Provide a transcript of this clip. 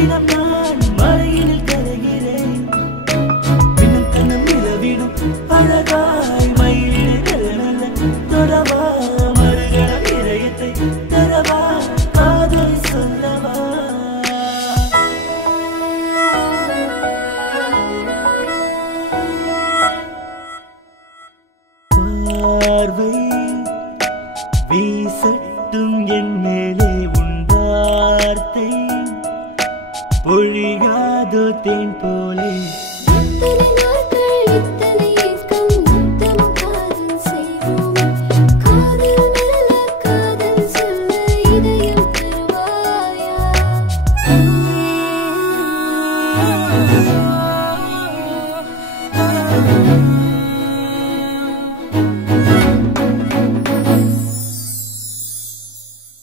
தினம் நான் மழையில் கரைகிறேன் பின்னும் கண்ணம் நிலவிடும் அழகாய் மயிலிட நல்ல தொடவா மறுகணம் இதயத்தை தரவா காதல் சொல்லவா பார்வை வீசட்டும்